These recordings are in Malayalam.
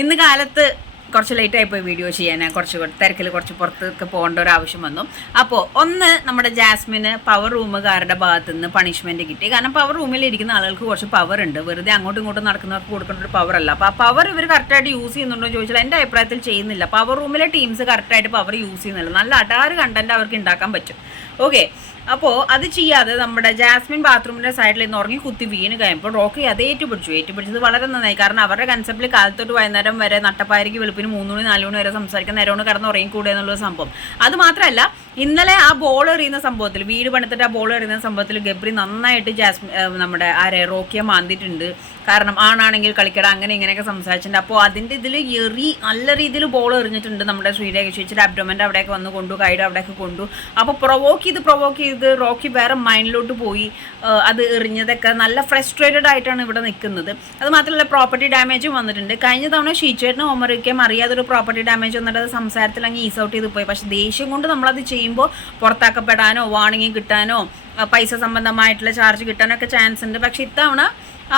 ഇന്ന് കാലത്ത് കുറച്ച് ലേറ്റായിപ്പോയി വീഡിയോ ചെയ്യാൻ, കുറച്ച് തിരക്കിൽ കുറച്ച് പുറത്തൊക്കെ പോകേണ്ട ഒരു ആവശ്യം വന്നു. അപ്പോൾ ഒന്ന് നമ്മുടെ ജാസ്മിന് പവർ റൂമുകാരുടെ ഭാഗത്തു നിന്ന് പണിഷ്മെൻറ്റ് കിട്ടി. കാരണം പവർ റൂമിൽ ഇരിക്കുന്ന ആളുകൾക്ക് കുറച്ച് പവർ ഉണ്ട്, വെറുതെ അങ്ങോട്ടും ഇങ്ങോട്ടും നടക്കുന്നവർക്ക് കൊടുക്കേണ്ട ഒരു പവർ അല്ല. അപ്പോൾ ആ പവർ ഇവർ കറക്റ്റായിട്ട് യൂസ് ചെയ്യുന്നുണ്ടോ എന്ന് ചോദിച്ചാൽ എൻ്റെ അഭിപ്രായത്തിൽ ചെയ്യുന്നില്ല. പവർ റൂമിലെ ടീംസ് കറക്റ്റായിട്ട് പവർ യൂസ് ചെയ്യുന്നില്ല. നല്ല അടാറ് കണ്ടന്റ് അവർക്ക് ഉണ്ടാക്കാൻ പറ്റും. ഓക്കെ, അപ്പോൾ അത് ചെയ്യാതെ നമ്മുടെ ജാസ്മിൻ ബാത്റൂമിൻ്റെ സൈഡിൽ നിന്ന് ഉറങ്ങി കുത്തി വീണ് കഴിയുമ്പോൾ റോക്കി അത് ഏറ്റുപിടിച്ചത് വളരെ നന്നായി. കാരണം അവരുടെ കൺസെപ്റ്റിൽ കാലത്തോട്ട് വൈകുന്നേരം വരെ നട്ടപ്പാരിക്ക് വെളുപ്പിന് 3 മണി 4 മണി വരെ സംസാരിക്കാൻ നേരമാണ് കിടന്ന് ഉറങ്ങിക്കൂടുക എന്നുള്ള സംഭവം. അത് മാത്രമല്ല, ഇന്നലെ ആ ബോൾ എറിയുന്ന സംഭവത്തിൽ, വീട് പണിത്തിട്ട് ആ ബോൾ എറിയുന്ന സംഭവത്തിൽ ഗബ്രി നന്നായിട്ട് നമ്മുടെ റോക്കിയെ മാന്തിയിട്ടുണ്ട്. കാരണം ആണാണെങ്കിൽ കളിക്കട അങ്ങനെ ഇങ്ങനെയൊക്കെ സംസാരിച്ചിട്ടുണ്ട്. അപ്പോൾ അതിൻ്റെ ഇതിൽ നല്ല രീതിയിൽ ബോൾ എറിഞ്ഞിട്ടുണ്ട്. നമ്മുടെ ശ്രീരേഖ ചേച്ചിയുടെ അബ്ഡോമൻ്റെ അവിടെയൊക്കെ വന്ന് കൊണ്ടു, കൈയുടെ അവിടെയൊക്കെ കൊണ്ടു. അപ്പോൾ പ്രൊവോക്ക് ചെയ്ത് റോക്കി വേറെ മൈൻഡിലോട്ട് പോയി. അത് എറിഞ്ഞതൊക്കെ നല്ല ഫ്രസ്ട്രേറ്റഡ് ആയിട്ടാണ് ഇവിടെ നിൽക്കുന്നത്. അത് മാത്രമല്ല, പ്രോപ്പർട്ടി ഡാമേജും വന്നിട്ടുണ്ട്. കഴിഞ്ഞ തവണ ഷീച്ചേട്ടനും ഒമറിക്കും അറിയാതൊരു പ്രോപ്പർട്ടി ഡാമേജ് വന്നിട്ട് അത് സംസാരത്തിൽ അങ്ങ് ഈസ് ഔട്ട് ചെയ്ത് പോയി. പക്ഷേ ദേഷ്യം കൊണ്ട് നമ്മളത് ചെയ്യുമ്പോൾ പുറത്താക്കപ്പെടാനോ വാണിംഗ് കിട്ടാനോ പൈസ സംബന്ധമായിട്ടുള്ള ചാർജ് കിട്ടാനോ ഒക്കെ ചാൻസ് ഉണ്ട്. പക്ഷേ ഇത്തവണ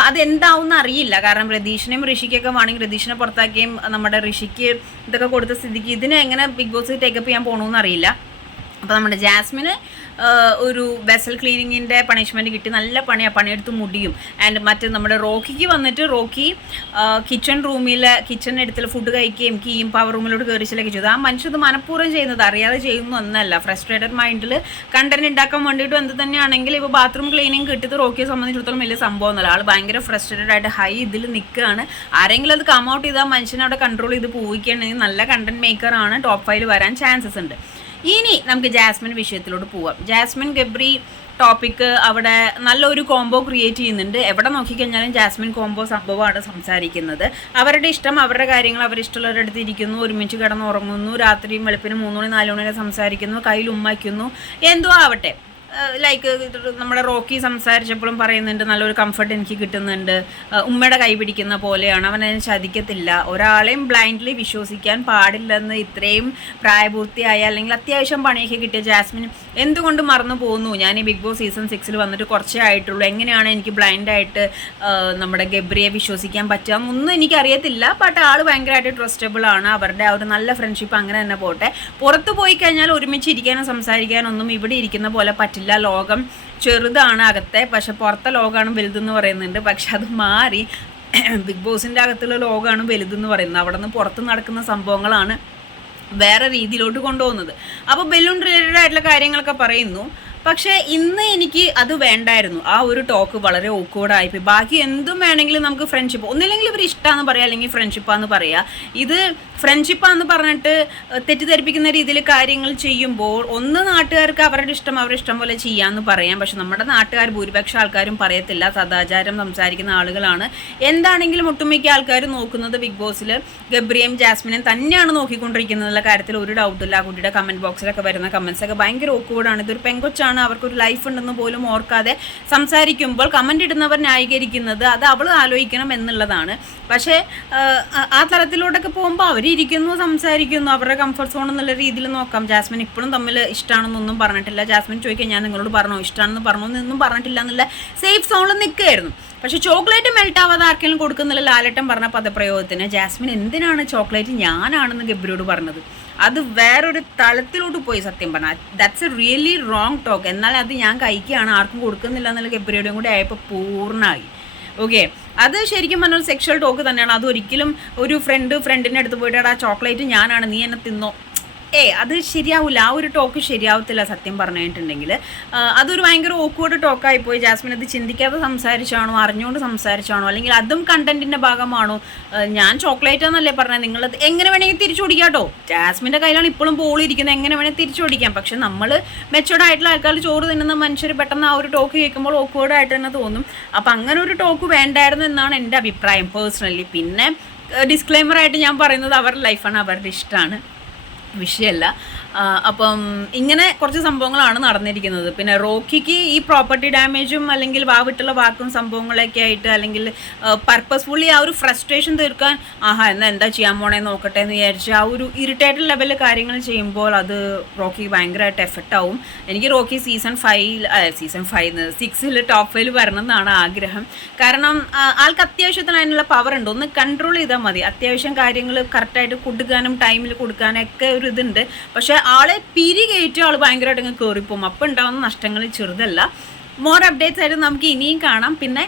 അതെന്താവും അറിയില്ല. കാരണം രതീഷിനെയും ഋഷിക്കൊക്കെ വേണമെങ്കിൽ രതീഷിനെ പുറത്താക്കിയും നമ്മുടെ ഋഷിക്ക് ഇതൊക്കെ കൊടുത്ത സ്ഥിതിക്ക് ഇതിനെ എങ്ങനെ ബിഗ് ബോസ് ടേക്കപ്പ് ചെയ്യാൻ പോകണമെന്ന് അറിയില്ല. അപ്പോൾ നമ്മുടെ ജാസ്മിന് ഒരു വെസൽ ക്ലീനിങ്ങിൻ്റെ പണിഷ്മെൻറ്റ് കിട്ടി. നല്ല പണിയെടുത്ത് മുടിയും. ആൻഡ് മറ്റ് നമ്മുടെ റോക്കിക്ക് വന്നിട്ട് റോക്കി കിച്ചണിനടുത്തിൽ ഫുഡ് കഴിക്കുകയും കീയും പവർ റൂമിലോട്ട് കയറിച്ചിലൊക്കെ ചെയ്തു. ആ മനുഷ്യൻ ഇത് മനഃപൂർവ്വം ചെയ്യുന്നത്, അറിയാതെ ചെയ്യുന്ന ഒന്നല്ല. ഫ്രസ്ട്രേറ്റഡ് മൈൻഡിൽ കണ്ടന്റ് ഉണ്ടാക്കാൻ വേണ്ടിയിട്ടും എന്ത് തന്നെയാണെങ്കിൽ ഇപ്പോൾ ബാത്റൂം ക്ലീനിങ് കിട്ടിയത് റോക്കിയെ സംബന്ധിച്ചിടത്തോളം വലിയ സംഭവമൊന്നുമല്ല. ആൾ ഭയങ്കര ഫ്രസ്ട്രേറ്റഡ് ആയിട്ട് ഹൈ ഇതിൽ നിൽക്കുകയാണ്. ആരെങ്കിലും അത് കം ഔട്ട് ചെയ്താൽ മനുഷ്യനെ അവിടെ കൺട്രോൾ ചെയ്ത് പോവുകയാണെങ്കിൽ നല്ല കണ്ടന്റ് മേക്കറാണ്, ടോപ്പ് 5 വരാൻ ചാൻസസ് ഉണ്ട്. ഇനി നമുക്ക് ജാസ്മിൻ വിഷയത്തിലോട്ട് പോവാം. ജാസ്മിൻ ഗബ്രി ടോപ്പിക്ക് അവിടെ നല്ലൊരു കോംബോ ക്രിയേറ്റ് ചെയ്യുന്നുണ്ട്. എവിടെ നോക്കിക്കഴിഞ്ഞാലും ജാസ്മിൻ കോംബോ സംഭവമാണ് സംസാരിക്കുന്നത്. അവരുടെ ഇഷ്ടം, അവരുടെ കാര്യങ്ങൾ അവരിഷ്ടമുള്ളവരുടെ അടുത്ത് ഇരിക്കുന്നു, ഒരുമിച്ച് കിടന്നുറങ്ങുന്നു, രാത്രിയും വെളുപ്പിന് 3 മണി 4 മണി വരെ സംസാരിക്കുന്നു, കയ്യിൽ ഉമ്മയ്ക്കുന്നു, എന്തോ ആവട്ടെ. ലൈക്ക് നമ്മുടെ റോക്കി സംസാരിച്ചപ്പോഴും പറയുന്നുണ്ട് നല്ലൊരു കംഫർട്ട് എനിക്ക് കിട്ടുന്നുണ്ട്, ഉമ്മയുടെ കൈ പിടിക്കുന്ന പോലെയാണ്, അവനതിനെ ചതിക്കത്തില്ല, ഒരാളെയും ബ്ലൈൻഡ്ലി വിശ്വസിക്കാൻ പാടില്ലെന്ന് ഇത്രയും പ്രായപൂർത്തിയായ അല്ലെങ്കിൽ അത്യാവശ്യം പണിയൊക്കെ കിട്ടിയ ജാസ്മിൻ എന്തുകൊണ്ട് മറന്നു പോകുന്നു? ഞാൻ ഈ ബിഗ് ബോസ് സീസൺ 6 വന്നിട്ട് കുറച്ചേ ആയിട്ടുള്ളൂ, എങ്ങനെയാണ് എനിക്ക് ബ്ലൈൻഡായിട്ട് നമ്മുടെ ഗബ്രിയെ വിശ്വസിക്കാൻ പറ്റുക ഒന്നും എനിക്കറിയത്തില്ല. ബട്ട് ആൾ ഭയങ്കരമായിട്ട് ട്രസ്റ്റബിൾ ആണ്. അവരുടെ ആ ഒരു നല്ല ഫ്രണ്ട്ഷിപ്പ് അങ്ങനെ തന്നെ പോട്ടെ. പുറത്ത് പോയി കഴിഞ്ഞാൽ ഒരുമിച്ച് ഇരിക്കാനും സംസാരിക്കാനൊന്നും ഇവിടെ ഇരിക്കുന്ന പോലെ പറ്റില്ല. ലോകം ചെറുതാണ് അകത്തെ, പക്ഷെ പുറത്തെ ലോകമാണ് വലുതെന്ന് പറയുന്നുണ്ട്. പക്ഷെ അത് മാറി ബിഗ് ബോസിൻ്റെ അകത്തുള്ള ലോകമാണ് വലുതെന്ന് പറയുന്നത്. അവിടെ നിന്ന് പുറത്ത് നടക്കുന്ന സംഭവങ്ങളാണ് വേറെ രീതിയിലോട്ട് കൊണ്ടുപോകുന്നത്. അപ്പോൾ ബലൂൺ റിലേറ്റഡ് ആയിട്ടുള്ള കാര്യങ്ങളൊക്കെ പറയുന്നു. പക്ഷേ ഇന്ന് എനിക്ക് അത് വേണ്ടായിരുന്നു. ആ ഒരു ടോക്ക് വളരെ ഓക്വേർഡായിപ്പോയി. ബാക്കി എന്തും വേണമെങ്കിലും നമുക്ക് ഫ്രണ്ട്ഷിപ്പ്, ഒന്നില്ലെങ്കിൽ ഇവർ ഇഷ്ടമാണെന്ന് പറയാം, അല്ലെങ്കിൽ ഫ്രണ്ട്ഷിപ്പാന്ന് പറയാം. ഇത് ഫ്രണ്ട്ഷിപ്പാന്ന് പറഞ്ഞിട്ട് തെറ്റിദ്ധരിപ്പിക്കുന്ന രീതിയിൽ കാര്യങ്ങൾ ചെയ്യുമ്പോൾ ഒന്ന് നാട്ടുകാർക്ക് അവരുടെ ഇഷ്ടം പോലെ ചെയ്യാമെന്ന് പറയാം. പക്ഷെ നമ്മുടെ നാട്ടുകാർ ഭൂരിപക്ഷം ആൾക്കാരും പറയത്തില്ല, സദാചാരം സംസാരിക്കുന്ന ആളുകളാണ്. എന്താണെങ്കിലും ഒട്ടുമിക്ക ആൾക്കാരും നോക്കുന്നത് ബിഗ് ബോസിൽ ഗബ്രിയും ജാസ്മിനെയും തന്നെയാണ് നോക്കിക്കൊണ്ടിരിക്കുന്നതിനുള്ള കാര്യത്തിൽ ഒരു ഡൗട്ടില്ല. ആ കുട്ടിയുടെ കമൻറ്റ് ബോക്സിലൊക്കെ വരുന്ന കമൻസൊക്കെ ഭയങ്കര ഓക്വേർഡാണ്. ഇതൊരു പെങ്കൊച്ചാണ്, അവർക്കൊരു ലൈഫ് ഉണ്ടെന്ന് പോലും ഓർക്കാതെ സംസാരിക്കുമ്പോൾ കമൻ്റ് ഇടുന്നവർ ന്യായീകരിക്കുന്നത് അത് അവൾ ആലോചിക്കണം എന്നുള്ളതാണ്. പക്ഷേ ആ തലത്തിലോട്ടൊക്കെ പോകുമ്പോൾ അവരിയ്ക്കുന്നു, സംസാരിക്കുന്നു, അവരുടെ കംഫർട്ട് സോൺ എന്നുള്ള രീതിയിൽ നോക്കാം. ജാസ്മിൻ ഇപ്പോഴും തമ്മിൽ ഇഷ്ടമാണെന്നൊന്നും പറഞ്ഞിട്ടില്ല. ജാസ്മിൻ ചോദിക്കാൻ ഞാൻ നിങ്ങളോട് പറഞ്ഞോ, ഇഷ്ടമാണെന്ന് പറഞ്ഞോ എന്നൊന്നും പറഞ്ഞിട്ടില്ല എന്നുള്ള സേഫ് സോണിൽ നിൽക്കുകയായിരുന്നു. പക്ഷേ ചോക്ലേറ്റ് മെൽറ്റ് ആവാതെ ആർക്കെങ്കിലും കൊടുക്കുന്നില്ല ലാലേട്ടൻ പറഞ്ഞ പദപ്രയോഗത്തിന് ജാസ്മിൻ എന്തിനാണ് ചോക്ലേറ്റ് ഞാനാണെന്ന് ഗബ്രിയോട് പറഞ്ഞത്? അത് വേറൊരു തലത്തിലോട്ട് പോയി. സത്യം പറഞ്ഞാൽ that's A really wrong talk. എന്നാൽ അത് ഞാൻ കഴിക്കുകയാണ്, ആർക്കും കൊടുക്കുന്നില്ല എന്നുള്ള ഗബ്രിയോടും കൂടി ആയപ്പോൾ പൂർണ്ണമായി. ഓക്കെ, അത് ശരിക്കും പറഞ്ഞാൽ സെക്ഷൽ ടോക്ക് തന്നെയാണ്. അതൊരിക്കലും ഒരു ഫ്രണ്ടിൻ്റെ അടുത്ത് പോയിട്ട് ആ ചോക്ലേറ്റ് ഞാനാണ്, നീ എന്നെ തിന്നോ, അത് ശരിയാവില്ല. ആ ഒരു ടോക്ക് ശരിയാവത്തില്ല സത്യം പറഞ്ഞിട്ടുണ്ടെങ്കിൽ. അതൊരു ഭയങ്കര ഓക്വേർഡ് ടോക്കായിപ്പോയി. ജാസ്മിൻ അത് ചിന്തിക്കാതെ സംസാരിച്ചാണോ, അറിഞ്ഞുകൊണ്ട് സംസാരിച്ചാണോ, അല്ലെങ്കിൽ അതും കണ്ടന്റിൻ്റെ ഭാഗമാണോ? ഞാൻ ചോക്ലേറ്റ് എന്നല്ലേ പറഞ്ഞത്, നിങ്ങളത് എങ്ങനെ വേണമെങ്കിൽ തിരിച്ചു ഓടിക്കാം കേട്ടോ. ജാസ്മിൻ്റെ കയ്യിലാണ് ഇപ്പോഴും ബോൾ ഇരിക്കുന്നത്, എങ്ങനെ വേണമെങ്കിൽ തിരിച്ചു ഓടിക്കാം. പക്ഷെ നമ്മൾ മെച്ചോർഡ് ആയിട്ടുള്ള ആൾക്കാർ, ചോറ് തിന്നുന്ന മനുഷ്യർ പെട്ടെന്ന് ആ ഒരു ടോക്ക് കേൾക്കുമ്പോൾ ഓക്വേർഡ് ആയിട്ട് തന്നെ തോന്നും. അപ്പം അങ്ങനെ ഒരു ടോക്ക് വേണ്ടായിരുന്നു എന്നാണ് എൻ്റെ അഭിപ്രായം പേഴ്സണലി. പിന്നെ ഡിസ്ക്ലെയിമറായിട്ട് ഞാൻ പറയുന്നത് അവരുടെ ലൈഫാണ്, അവരുടെ ഇഷ്ടമാണ്, വിഷയമല്ല. അപ്പം ഇങ്ങനെ കുറച്ച് സംഭവങ്ങളാണ് നടന്നിരിക്കുന്നത്. പിന്നെ റോക്കിക്ക് ഈ പ്രോപ്പർട്ടി ഡാമേജും അല്ലെങ്കിൽ വാവിട്ടുള്ള വാക്കും സംഭവങ്ങളൊക്കെ ആയിട്ട് അല്ലെങ്കിൽ പർപ്പസ്ഫുള്ളി ആ ഒരു ഫ്രസ്ട്രേഷൻ തീർക്കാൻ എന്നാൽ എന്താ ചെയ്യാൻ പോണേ നോക്കട്ടെ എന്ന് വിചാരിച്ച് ആ ഒരു ഇറിറ്റേറ്റഡ് ലെവലിൽ കാര്യങ്ങൾ ചെയ്യുമ്പോൾ അത് റോക്കി ഭയങ്കരമായിട്ട് എഫക്റ്റ് ആവും. എനിക്ക് റോക്കി സീസൺ 6 ടോപ്പ് 5 വരണം എന്നാണ് ആഗ്രഹം. കാരണം ആൾക്ക് അത്യാവശ്യത്തിന് അതിനുള്ള പവർ ഉണ്ട്. ഒന്ന് കൺട്രോൾ ചെയ്താൽ മതി. അത്യാവശ്യം കാര്യങ്ങൾ കറക്റ്റായിട്ട് കൊടുക്കാനും ടൈമിൽ കൊടുക്കാനൊക്കെ ഒരു ഇതുണ്ട്. പക്ഷെ ആളെ പിരികേറ്റും ആൾ ഭയങ്കരമായിട്ട് അങ്ങ് കയറിപ്പോവും. അപ്പം ഉണ്ടാകുന്ന നഷ്ടങ്ങൾ ചെറുതല്ല. മോർ അപ്ഡേറ്റ്സ് ആയിട്ട് നമുക്ക് ഇനിയും കാണാം. പിന്നെ